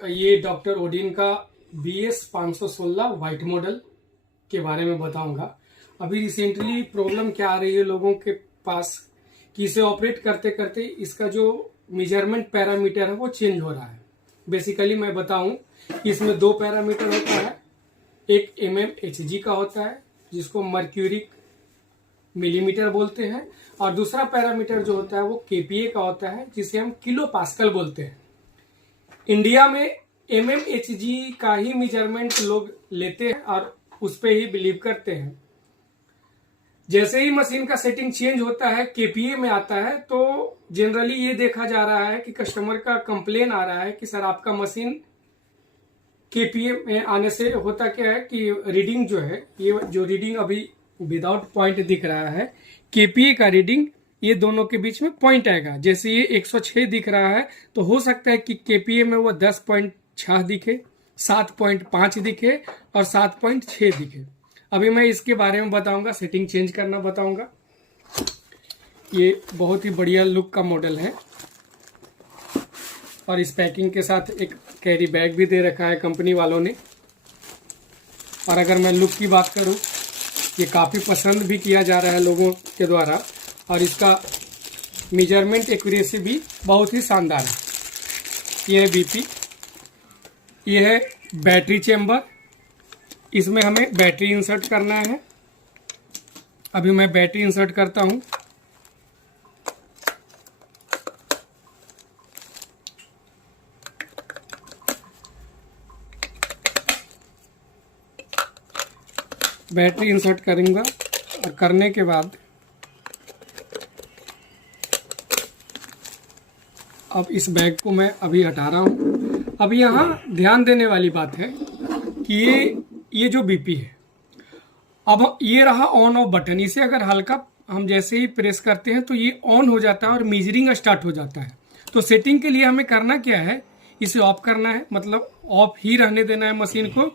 ये doctor Odin का BS 516 white model के बारे में बताऊंगा। अभी रिसेंटली प्रॉब्लम क्या आ रही है लोगों के पास कि इसे ऑपरेट करते करते इसका जो मेजरमेंट पैरामीटर है वो चेंज हो रहा है। बेसिकली मैं बताऊं कि इसमें दो पैरामीटर होता है, एक mmHg का होता है जिसको मर्क्यूरिक मिलीमीटर बोलते हैं, और दूसरा पैरामीटर जो होता है वो kPa का होता है जिसे हम किलो पास्कल बोलते हैं। इंडिया में mmHg का ही मेजरमेंट लोग लेते हैं और उस पर ही बिलीव करते हैं। जैसे ही मशीन का सेटिंग चेंज होता है, kPa में आता है, तो जनरली ये देखा जा रहा है कि कस्टमर का कंप्लेन आ रहा है कि सर आपका मशीन kPa में आने से होता क्या है कि रीडिंग जो है, ये जो रीडिंग अभी विदाउट पॉइंट दिख रहा है, kPa का रीडिंग ये दोनों के बीच में पॉइंट आएगा। जैसे ये 106 दिख रहा है तो हो सकता है कि kPa में वो 10.6 दिखे, 7.5 दिखे और 7.6 दिखे। अभी मैं इसके बारे में बताऊंगा, सेटिंग चेंज करना बताऊंगा। ये बहुत ही बढ़िया लुक का मॉडल है और इस पैकिंग के साथ एक कैरी बैग भी दे रखा है कंपनी वालों ने। और अगर मैं लुक की बात करूं, ये काफ़ी पसंद भी किया जा रहा है लोगों के द्वारा और इसका मेजरमेंट एक्यूरेसी भी बहुत ही शानदार है। ये है BP, ये है बैटरी चेम्बर, इसमें हमें बैटरी इंसर्ट करना है। अभी मैं बैटरी इंसर्ट करता हूं। बैटरी इंसर्ट करूंगा और करने के बाद अब इस बैग को मैं अभी हटा रहा हूं। अब यहाँ ध्यान देने वाली बात है कि ये जो BP है, अब ये रहा ऑन ऑफ बटन। इसे अगर हल्का हम जैसे ही प्रेस करते हैं तो ये ऑन हो जाता है और मीजरिंग स्टार्ट हो जाता है। तो सेटिंग के लिए हमें करना क्या है, इसे ऑफ करना है, मतलब ऑफ ही रहने देना है मशीन को।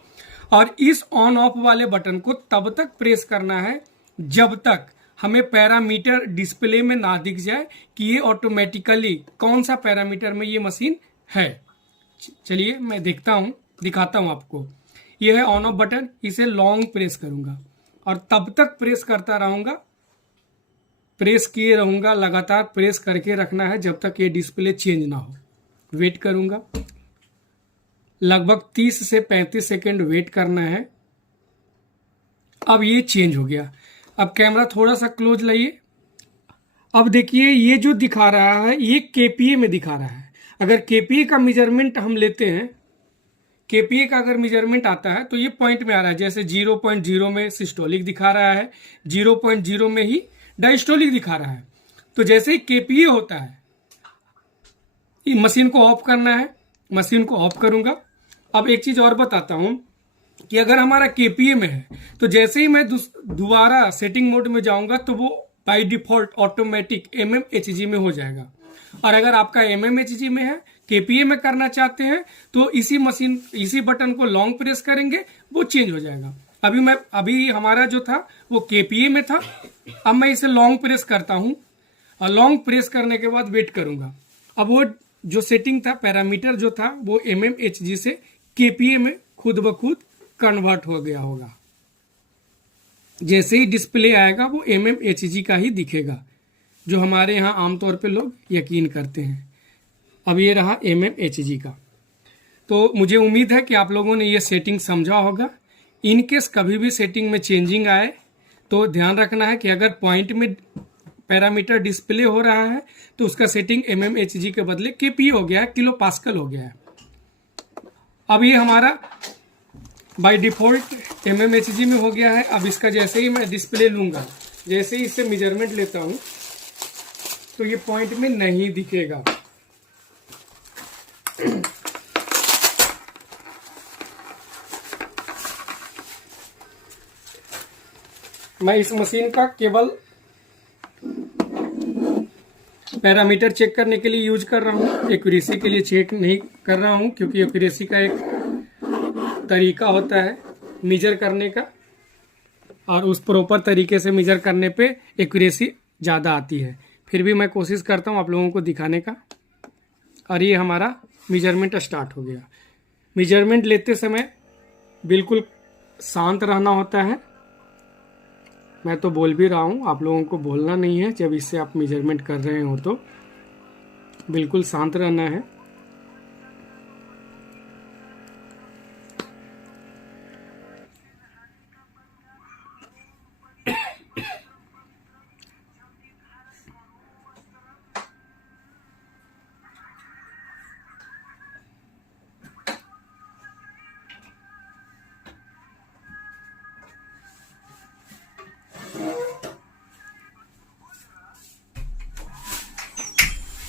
और इस ऑन ऑफ वाले बटन को तब तक प्रेस करना है जब तक हमें पैरामीटर डिस्प्ले में ना दिख जाए कि ये ऑटोमेटिकली कौन सा पैरामीटर में ये मशीन है। चलिए मैं दिखाता हूं आपको। ये है ऑन ऑफ बटन, इसे लॉन्ग प्रेस करूंगा और तब तक प्रेस करता रहूंगा, प्रेस किए रहूंगा, लगातार प्रेस करके रखना है जब तक ये डिस्प्ले चेंज ना हो। वेट करूंगा, लगभग 30 से 35 सेकेंड वेट करना है। अब ये चेंज हो गया। अब कैमरा थोड़ा सा क्लोज लाइए। अब देखिए ये जो दिखा रहा है ये kPa में दिखा रहा है। अगर kPa का मेजरमेंट हम लेते हैं, kPa का अगर मेजरमेंट आता है तो ये पॉइंट में आ रहा है। जैसे 0.0 में सिस्टोलिक दिखा रहा है, 0.0 में ही डायस्टोलिक दिखा रहा है। तो जैसे ही kPa होता है, मशीन को ऑफ करना है, मशीन को ऑफ करूंगा। अब एक चीज और बताता हूं कि अगर हमारा kPa में है तो जैसे ही मैं दोबारा सेटिंग मोड में जाऊंगा तो वो बाय डिफॉल्ट ऑटोमेटिक mmHg में हो जाएगा। और अगर आपका mmHg में है, kPa में करना चाहते हैं तो इसी बटन को लॉन्ग प्रेस करेंगे, वो चेंज हो जाएगा। अभी हमारा जो था वो kPa में था। अब मैं इसे लॉन्ग प्रेस करता हूं और लॉन्ग प्रेस करने के बाद वेट करूंगा। अब वो जो सेटिंग था, पैरामीटर जो था, वो mmHg से kPa में खुद ब खुद कन्वर्ट हो गया होगा। जैसे ही डिस्प्ले आएगा वो mmHg का ही दिखेगा, जो हमारे यहाँ आमतौर पे लोग यकीन करते हैं। अब ये रहा mmHg का। तो मुझे उम्मीद है कि आप लोगों ने ये सेटिंग समझा होगा। इनकेस कभी भी सेटिंग में चेंजिंग आए तो ध्यान रखना है कि अगर पॉइंट में पैरामीटर डिस्प्ले हो रहा है तो उसका सेटिंग mmHg के बदले kPa हो गया है, किलो पास्कल हो गया है। अब ये हमारा बाय डिफॉल्ट mmHg में हो गया है। अब इसका जैसे ही मैं डिस्प्ले लूंगा, जैसे ही इससे मेजरमेंट लेता हूं तो ये पॉइंट में नहीं दिखेगा। मैं इस मशीन का केवल पैरामीटर चेक करने के लिए यूज कर रहा हूं, एक्यूरेसी के लिए चेक नहीं कर रहा हूं, क्योंकि एक्यूरेसी का एक तरीका होता है मेजर करने का और उस प्रॉपर तरीके से मेजर करने पे एक्यूरेसी ज़्यादा आती है। फिर भी मैं कोशिश करता हूँ आप लोगों को दिखाने का। और ये हमारा मेजरमेंट स्टार्ट हो गया। मेजरमेंट लेते समय बिल्कुल शांत रहना होता है। मैं तो बोल भी रहा हूँ, आप लोगों को बोलना नहीं है। जब इससे आप मेजरमेंट कर रहे हो तो बिल्कुल शांत रहना है।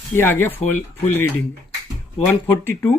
ये आ गया फुल रीडिंग 142